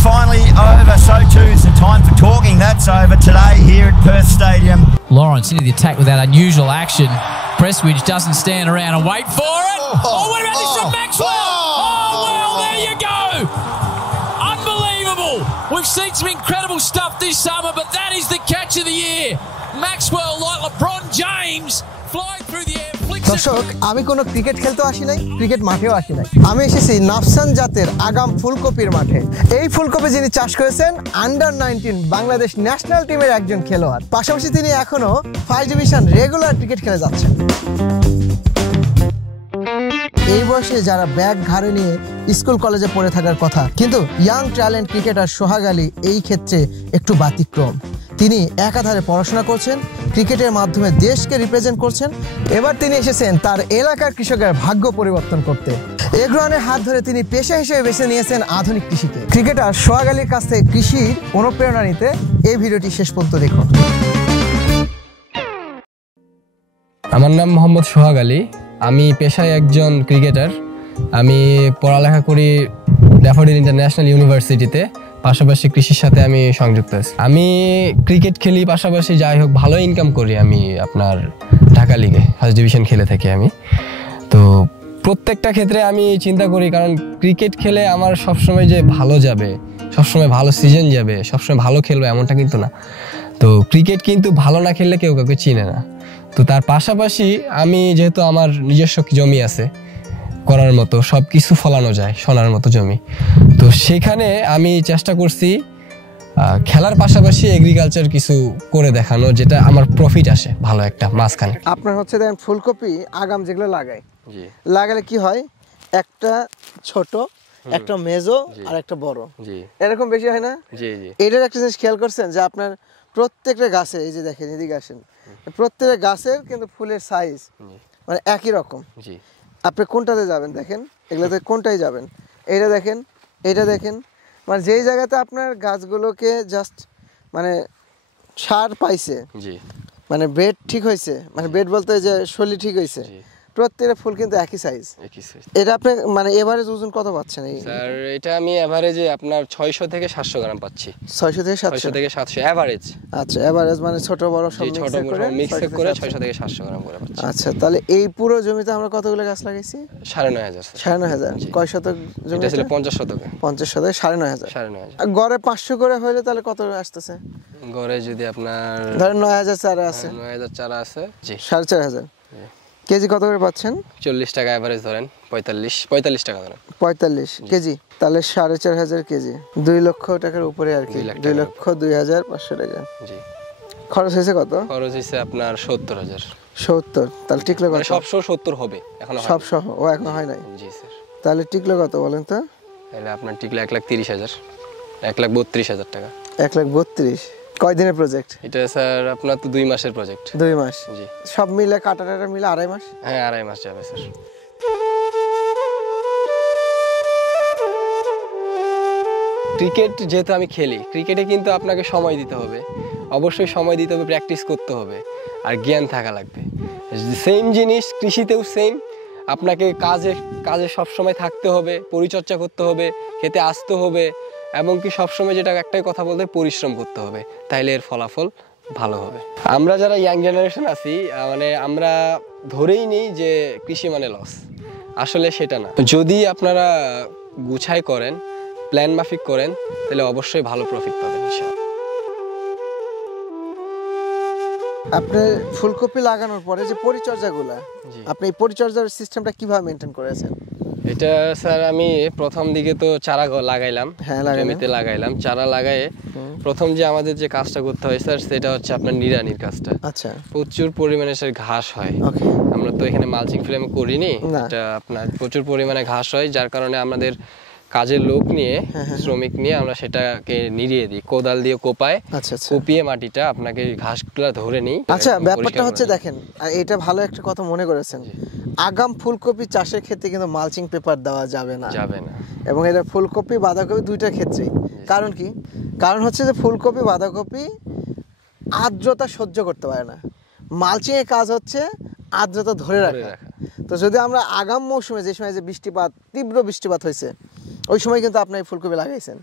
finally over, so too is the time for talking. That's over today here at Perth Stadium. Lawrence into the attack with that unusual action. Prestwidge doesn't stand around and wait for it. Oh, what about this from Maxwell? Oh, well, there you go. Unbelievable. We've seen some incredible stuff this summer, but that is the catch of the year. Maxwell, like LeBron James, flying through the air. দর্শক, আমি কোনো cricket খেলতে আসি নাই, cricket মাঠেও আসি নাই। আমি এসেছি নাফসান জাতের আগাম ফুলকপির মাঠে। এই ফুলকপি যিনি চাষ করেছেন আন্ডার-19 বাংলাদেশ ন্যাশনাল টিমের একজন খেলোয়াড়। পাশাপাশি তিনি এখনো ফার্স্ট ডিভিশন রেগুলার ক্রিকেট খেলে যাচ্ছেন। এই বয়সে যারা ব্যাগ ঘাড়ে নিয়ে স্কুল কলেজে পড়ে থাকার কথা, কিন্তু ইয়াং ট্যালেন্ট ক্রিকেটার সোহাগ আলী এই ক্ষেত্রে একটু ব্যতিক্রম। তিনি একাধারে পড়াশোনা করছেন, ক্রিকেটের মাধ্যমে দেশকে রিপ্রেজেন্ট করছেন। এবার তিনি এসেছেন তার এলাকার কৃষকের ভাগ্য পরিবর্তন করতে। এগ্রোয়ানের হাত ধরে তিনি পেশা হিসেবে বেছে নিয়েছেন আধুনিক কৃষিকে। ক্রিকেটার সোহাগ আলীর কাছ থেকে কৃষির অনুপ্রেরণা নিতে এই ভিডিওটি শেষ পর্যন্ত দেখুন। আমার নাম মোহাম্মদ সোহাগ আলী। আমি পেশায় একজন ক্রিকেটার। আমি পড়ালেখা করি ড্যাফোডিল ইন্টারন্যাশনাল ইউনিভার্সিটিতে, পাশাপাশি কৃষির সাথে আমি সংযুক্ত আছি। আমি ক্রিকেট খেলি, পাশাপাশি যাই হোক ভালো ইনকাম করি। আমি আপনার ঢাকা লিগে ফার্স্ট ডিভিশন খেলে থাকি আমি। তো প্রত্যেকটা ক্ষেত্রে আমি চিন্তা করি, কারণ ক্রিকেট খেলে আমার সবসময় যে ভালো যাবে, সবসময় ভালো সিজন যাবে, সবসময় ভালো খেলবে এমনটা কিন্তু না। তো ক্রিকেট কিন্তু ভালো না খেললে কেউ কাউকে চিনে না। তো তার পাশাপাশি আমি যেহেতু আমার নিজস্ব জমি আছে করার মতো, সব কিছু ফলানো যায় সোনার মতো জমি, তো সেখানে আমি চেষ্টা করছি খেলার পাশাপাশি এগ্রিকালচার কিছু করে দেখানো, যেটা আমার প্রফিট আসে ভালো একটা মাঝখানে। আপনার হচ্ছে দেখেন ফুলকপি আগাম যেগুলো লাগায়, লাগালে কি হয়, একটা ছোট, একটা মেজো আর একটা বড়, এরকম বেশি হয় না? এটার একটা জিনিস খেয়াল করছেন যে আপনার প্রত্যেকটা গাছে, এই যে দেখেন এদিকে আসেন, প্রত্যেকটা গাছের কিন্তু ফুলের সাইজ মানে একই রকম। আপনি কোনটাতে যাবেন দেখেন, এগুলোতে কোনটাই যাবেন, এইটা দেখেন, এইটা দেখেন, মানে যেই জায়গাতে আপনার গাছগুলোকে জাস্ট মানে সার পাইছে, মানে বেড ঠিক হয়েছে, মানে বেড বলতে যে শৈলী ঠিক হয়েছে, প্রত্যেকটা ফুল কিন্তু একই সাইজ। এটা আপনি মানে এভারেজ ওজন কত পাচ্ছেন? স্যার এটা আমি এভারেজে আপনার 600 থেকে 700 গ্রাম পাচ্ছি। 600 থেকে 700 এভারেজ। আচ্ছা, এভারেজ মানে ছোট বড় সব মিক্স করে 600 থেকে 700 গ্রাম করে পাচ্ছি। আচ্ছা, তাহলে এই পুরো জমিতে আমরা কতগুলো গাছ লাগাইছি? 9500। 9500 কয় শতক জমি? এটা ছিল 50 শতকে। 50 শতকে 9500। গড়ে 500 করে হইলে তাহলে কত আসতেছে? গড়ে যদি আপনার ধরেন 9000 চারা আছে, 9000 চারা আছে, জি 4500 কেজি কত করে পাচ্ছেন? 40 টাকা এভারেজ ধরেন, 45 টাকা ধরেন, 45 কেজি, তাহলে 4500 কেজি, 2 লক্ষ টাকার উপরে আর কি, 2,02,500 টাকা। জি। খরচ হয়েছে কত? খরচ হয়েছে আপনার 70,000। 70, তাহলে টিকলো কত? সব 70 হবে এখন, সব সহ ও এখন হয় নাই? জি স্যার। তাহলে টিকলো কত বলেন তো? তাহলে আপনার টিকলো 1,30,000, 1,32,000 টাকা। 1,32,000 কয় দিনের প্রজেক্ট এটা স্যার? আপনার তো 2 মাসের প্রজেক্ট। 2 মাস? জি। সব মিলে কাটাটা মিলে 2.5 মাস? হ্যাঁ, 2.5 মাস যাবে স্যার। ক্রিকেট যেহেতু আমি খেলি, ক্রিকেটে কিন্তু আপনাকে সময় দিতে হবে, অবশ্যই সময় দিতে হবে, প্র্যাকটিস করতে হবে, আর জ্ঞান থাকা লাগবে। সেম জিনিস কৃষিতেও সেম, আপনাকে কাজে সবসময় থাকতে হবে, পরিচর্যা করতে হবে, খেতে আসতে হবে, এবং কি সবসময় যেটা একটাই কথা বলতে পরিশ্রম করতে হবে, তাইলে এর ফলাফল ভালো হবে। আমরা যারা ইয়াং জেনারেশন আছি, মানে আমরা ধরেই নিই যে কৃষি মানে লস, আসলে সেটা না। যদি আপনারা গুছাই করেন, প্ল্যান মাফিক করেন, তাহলে অবশ্যই ভালো প্রফিট পাবেন ইনশাআল্লাহ। আপনি ফুলকপি লাগানোর পরে যে পরিচর্যাগুলো, আপনি এই পরিচর্যার সিস্টেমটা কিভাবে মেনটেন করেছেন? এটা স্যার আমি প্রথম দিকে তো চারা লাগাইলাম, জমিতে লাগাইলাম, চারা লাগায়ে প্রথম যে আমাদের যে কাজটা করতে হয় স্যার, সেটা হচ্ছে আপনার নিড়ানির কাজটা। আচ্ছা। প্রচুর পরিমাণে স্যার ঘাস হয়, আমরা তো এখানে মালচিং ফ্রেম করিনি, এটা আপনার প্রচুর পরিমাণে ঘাস হয়, যার কারণে আমাদের কাজের লোক নিয়ে, শ্রমিক নিয়ে আমরা সেটাকে নিড়িয়ে দিই, কোদাল দিয়ে কোপায়, কোপিয়ে মাটিটা আপনাকে ঘাসগুলো ধরে নিই। আচ্ছা, ব্যাপারটা হচ্ছে দেখেন, এটা ভালো একটা কথা মনে করেছেন, আগাম ফুলকপি চাষের ক্ষেত্রে কিন্তু মালচিং পেপার দেওয়া যাবে না, এবং এটা ফুলকপি বাঁধাকপি দুইটার ক্ষেত্রেই। কারণ কি? কারণ হচ্ছে যে ফুলকপি বাঁধাকপি আর্দ্রতা সহ্য করতে পারে না, মালচিং এর কাজ হচ্ছে আর্দ্রতা ধরে রাখা। তো যদি আমরা আগাম মৌসুমে যে সময় যে বৃষ্টিপাত, তীব্র বৃষ্টিপাত হয়েছে, ওই সময় কিন্তু আপনি ফুলকপি লাগাইছেন,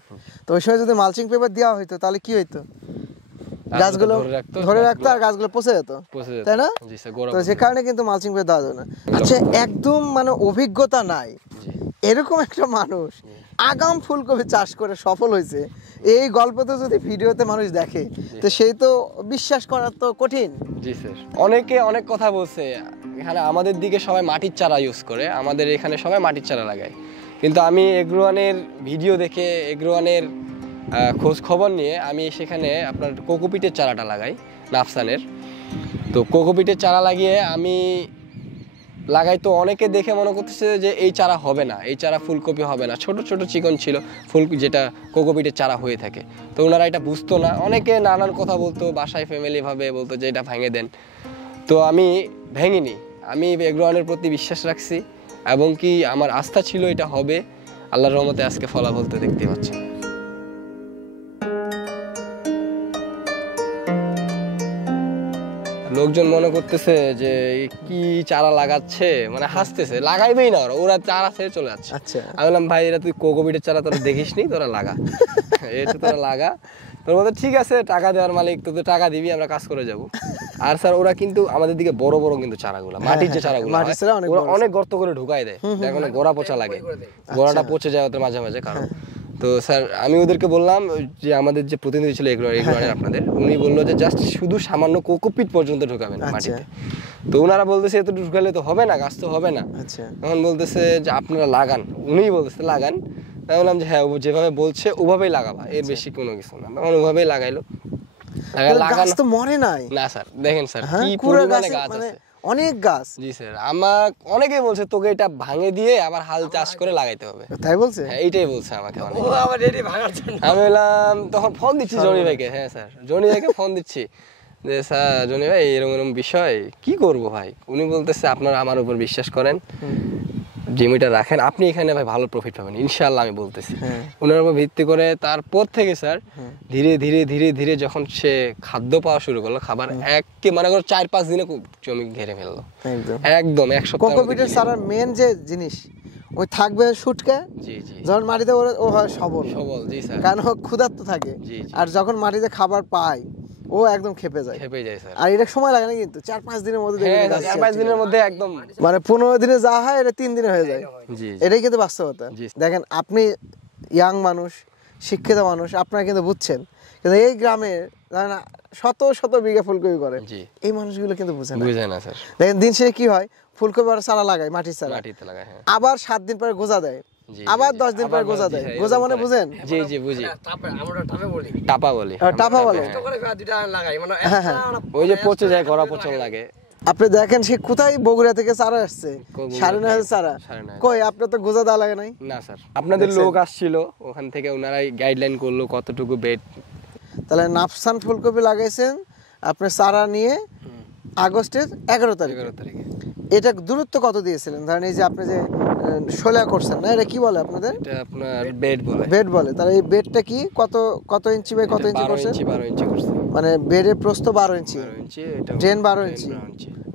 তো ওই সময় যদি মালচিং পেপার দেওয়া হইতো তাহলে কি হইতো, গাছগুলো ধরে রাখতো আর গাছগুলো পচে যেত, তাই না? তো সে কারণে কিন্তু মালচিং পেপার দেওয়া যাবে না। আচ্ছা, একদম মানে অভিজ্ঞতা নাই এরকম একটা মানুষ আগাম ফুলকপি চাষ করে সফল হয়েছে, এই গল্প তো যদি ভিডিওতে মানুষ দেখে তো সেই তো বিশ্বাস করা তো কঠিন। জি স্যার, অনেকে অনেক কথা বলছে, এখানে আমাদের দিকে সবাই মাটির চারা ইউজ করে, আমাদের এখানে সবাই মাটির চারা লাগায়, কিন্তু আমি এগ্রোয়ানের ভিডিও দেখে এগ্রোয়ানের খোঁজ খবর নিয়ে আমি সেখানে আপনার কোকোপিটের চারাটা লাগাই, নাফসানের। তো কোকোপিটের চারা লাগিয়ে আমি লাগাই, তো অনেকে দেখে মনে করতেছে যে এই চারা হবে না, এই চারা ফুলকপি হবে না, ছোট ছোট চিকন ছিল ফুল যেটা কোকোপিটের চারা হয়ে থাকে। তো ওনারা এটা বুঝতো না, অনেকে নানান কথা বলতো, বাসায় ফ্যামিলিভাবে বলতো যে এটা ভেঙে দেন। তো আমি ভেঙিনি, আমি এগ্রোয়ানের প্রতি বিশ্বাস রাখছি এবং কি আমার আস্থা ছিল এটা হবে। আল্লাহর রহমতে আজকে ফলাফল তো দেখতে পাচ্ছি। লোকজন মনে করতেছে যে কি চারা লাগাচ্ছে, মানে হাসতেছে, লাগাইবেই না ওরা চারা ছেড়ে চলে যাচ্ছে। আচ্ছা, আমি বললাম ভাই এরা তুই কোকোপিটের চারা তোরা দেখিস নি, তোরা লাগা, এটা তোরা লাগা। তোর মধ্যে ঠিক আছে, টাকা দেওয়ার মালিক, তোদের টাকা দিবি, আমরা কাজ করে যাব। আর স্যার ওরা কিন্তু আমাদের দিকে বড় বড় কিন্তু চারাগুলো, মাটির যে চারাগুলো ওরা অনেক গর্ত করে ঢুকাই দেয়, এখন গোড়া পচা লাগে, গোড়াটা পচে যায় ওদের মাঝে মাঝে কারণ। তো স্যার আমি ওদেরকে বললাম যে আমাদের যে প্রতিনিধি ছিল এগ্রোয়ানের আপনাদের, উনি বললো যে জাস্ট শুধু সামান্য কোকোপিট পর্যন্ত ঢুকাবেন মাটিতে। তো ওনারা বলতেছে এত ঢুকালে তো হবে না, গাছ তো হবে না। তখন বলতেছে যে আপনারা লাগান, উনিই বলতেছে লাগান। আমি বললাম যে হ্যাঁ, যেভাবে বলছে ওভাবেই লাগাবা, এর বেশি কোনো কিছু না। তখন ওভাবেই লাগাইলো। গাছ তো মরে নাই না স্যার, দেখেন স্যার কি পরিমাণে গাছ আছে, অনেক গাছ। জি স্যার, আমার অনেকেই বলছে তোকে এটা ভাঙে দিয়ে আবার হাল চাষ করে লাগাইতে হবে, তাই বলছে? হ্যাঁ এইটাই বলছে আমাকে। আমি বললাম, তখন ফোন দিচ্ছি জনি ভাইকে, হ্যাঁ স্যার জনি ভাইকে ফোন দিচ্ছি যে স্যার জনি ভাই এরকম এরকম বিষয়, কি করব ভাই? উনি বলতেছে আপনারা আমার উপর বিশ্বাস করেন, জমিটা রাখেন, আপনি এখানে ভাই ভালো প্রফিট পাবেন ইনশাআল্লাহ। আমি বলতেছি ওনার উপর ভিত্তি করে তারপর থেকে স্যার ধীরে ধীরে ধীরে ধীরে যখন সে খাদ্য পাওয়া শুরু করলো, খাবার একে মনে করো 4-5 দিনে জমি ঘেরে ফেললো একদম 1 সপ্তাহ। কোকোপিটের চারার মেন যে জিনিস ওই থাকবে শুটকে, যখন মাটিতে ও হয় সবল, জি স্যার, কারণ ও ক্ষুধার্ত থাকে, আর যখন মাটিতে খাবার পায় ও একদম খেপে যায় স্যার। আর এটা সময় লাগে না কিন্তু 4-5 দিনের মধ্যে, 4-5 দিনের মধ্যে একদম, মানে 15 দিনে যা হয় এটা 3 দিনে হয়ে যায়। এটাই কিন্তু বাস্তবতা। দেখেন আপনি ইয়াং মানুষ, শিক্ষিত মানুষ, আপনারা কিন্তু বুঝছেন, কিন্তু এই গ্রামে শত শত বিঘা ফুলকপি করে, এই মানুষগুলো কিন্তু বুঝে না স্যার। দেখেন দিন শেষে কি হয়, ফুলকপি আর চারা লাগায়, মাটির চারা, আবার 7 দিন পরে গোজা দেয়, আবার 10 দিন পরে গোজা দেয়। গোজা মানে বুঝেন? জি জি বুঝি, টাপা বলি, টাপা বলে, ওই যে পচে যায়, গড়া পচন লাগে। আপনি দেখেন সে কোথায় বগুড়া থেকে চারা আসছে, 9,500 চারা, কই আপনার তো গোজা দেওয়া লাগে নাই? না স্যার, আপনাদের লোক আসছিল ওখান থেকে, ওনারাই গাইডলাইন করলো কতটুকু বেড। তাহলে নাফসান ফুলকপি লাগাইছেন আপনি চারা নিয়ে আগস্টের 11 তারিখে। এটা দূরত্ব কত দিয়েছিলেন? ধরেন এই যে আপনি যে শোলা করছেন না, এটা কি বলে আপনাদের? এটা আপনার বেড বলে। বেড বলে। তাহলে এই বেডটা কি কত ইঞ্চি বাই কত ইঞ্চি করছেন? 12 ইঞ্চি করছে, মানে বেডের প্রস্থ 12 ইঞ্চি, ড্রেন 12 ইঞ্চি,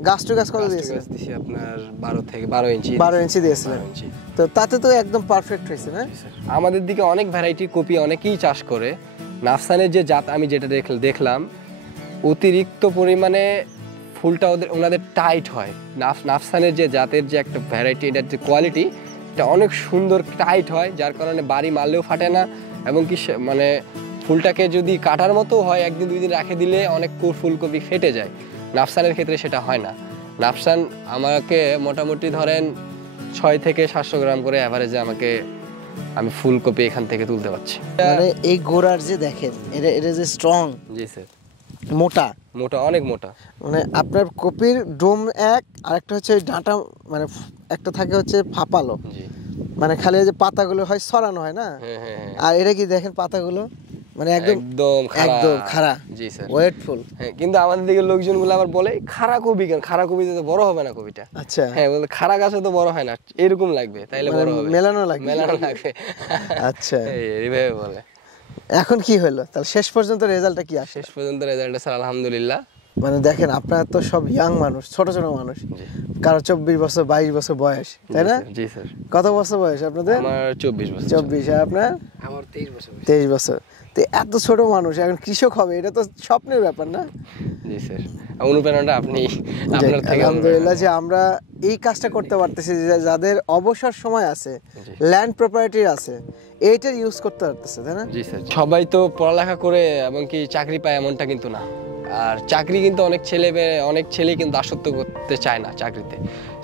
গাছ টু গাছ কত দিয়েছেন? গাছ দিছি আপনার 12 ইঞ্চি। 12 ইঞ্চি দিয়েছিলেন, তো তাতে তো একদম পারফেক্ট হয়েছে না? আমাদের দিকে অনেক ভ্যারাইটির কপি অনেকেই চাষ করে। নাফসানের যে জাত আমি যেটা দেখলাম, অতিরিক্ত পরিমাণে ফুলটা ওনাদের টাইট হয়। নাফসানের যে জাতের যে একটা ভ্যারাইটি, এটার যে কোয়ালিটি, এটা অনেক সুন্দর টাইট হয়, যার কারণে বাড়ি মারলেও ফাটে না, এবং কি মানে ফুলটাকে যদি কাটার মতো হয় 1-2 দিন রাখে দিলে অনেক ফুলকপি ফেটে যায়। নাফসানের ক্ষেত্রে সেটা হয় না। নাফসান আমাকে মোটামুটি ধরেন 600 থেকে 700 গ্রাম করে অ্যাভারেজে আমি ফুলকপি এখান থেকে তুলতে পারছি। মানে এই গোড়ার যে দেখেন, এটা যে স্ট্রং, জি স্যার, মোটা, অনেক মোটা। মানে আপনার কপির ডোম এক, আর একটা হচ্ছে ডাঁটা, মানে একটা থাকে হচ্ছে ফাঁপালো, মানে খালি যে পাতাগুলো হয় সরানো হয় না, আর এটা কি দেখেন পাতাগুলো মানে একদম খাড়া, জি স্যার, ওয়েটফুল। হ্যাঁ, কিন্তু আমাদের দিকে লোকজনগুলো আবার বলে খাড়া কপি কেন, খাড়া কপিতে তো বড় হবে না কপিটা। আচ্ছা, হ্যাঁ, বলে খাড়া গাছে তো বড় হয় না, এরকম লাগবে, তাইলে বড় হবে, মেলানো লাগবে। আচ্ছা, এইভাবে বলে। এখন কি হলো তাহলে শেষ পর্যন্ত রেজাল্টটা কি আসে? শেষ পর্যন্ত রেজাল্টটা স্যার আলহামদুলিল্লাহ, মানে দেখেন আপনারা তো সব ইয়াং মানুষ, ছোট ছোট মানুষ, কারো 24 বছর 22 বছর বয়স, তাই না? জি স্যার। কত বছর বয়স আপনাদের? আমার 24 বছর। 24। আর আপনার? আমার 23 বছর। 23 বছর। তো এত ছোট মানুষ এখন কৃষক হবে, এটা তো স্বপ্নের ব্যাপার না? জি স্যার। অনুপ্রেরণাটা আপনি আপনার থেকে। আলহামদুলিল্লাহ যে আমরা এই কাজটা করতে পারতেছি, যে যাদের অবসর সময় আছে, ল্যান্ড প্রপার্টি আছে, এইটার ইউজ করতে পারতেছে, তাই না? জি স্যার। সবাই তো পড়ালেখা করে এবং কি চাকরি পায় এমনটা কিন্তু না। আর চাকরি কিন্তু অনেক ছেলে কিন্তু আসক্ত করতে চায় না চাকরিতে।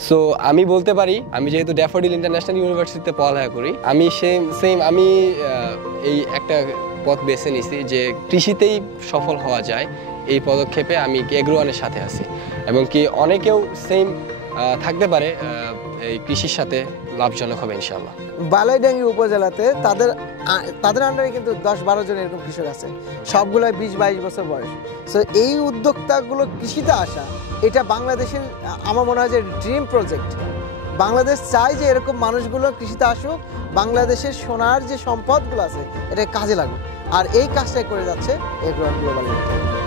সো আমি বলতে পারি, আমি যেহেতু ড্যাফোডিল ইন্টারন্যাশনাল ইউনিভার্সিটিতে পড়ালেখা করি, আমি আমি এই একটা পথ বেছে নিছি যে কৃষিতেই সফল হওয়া যায়। এই পদক্ষেপে আমি এগ্রোওয়ানের সাথে আছি এবং কি অনেকেও সেম থাকতে পারে এই কৃষির সাথে লাভজনক হবে ইনশাআল্লাহ। বালাইডাঙ্গি উপজেলাতে তাদের আন্ডারে কিন্তু 10-12 জন এরকম কৃষক আছে, সবগুলাই 20-22 বছর বয়স। সো এই উদ্যোক্তাগুলো কৃষিতে আসা, এটা বাংলাদেশের আমার মনে হয় যে ড্রিম প্রজেক্ট। বাংলাদেশ চাই যে এরকম মানুষগুলো কৃষিতে আসুক, বাংলাদেশের সোনার যে সম্পদগুলো আছে এটা কাজে লাগুক, আর এই কাজটাই করে যাচ্ছে এগ্রোওয়ান গ্লোবাল লিমিটেড।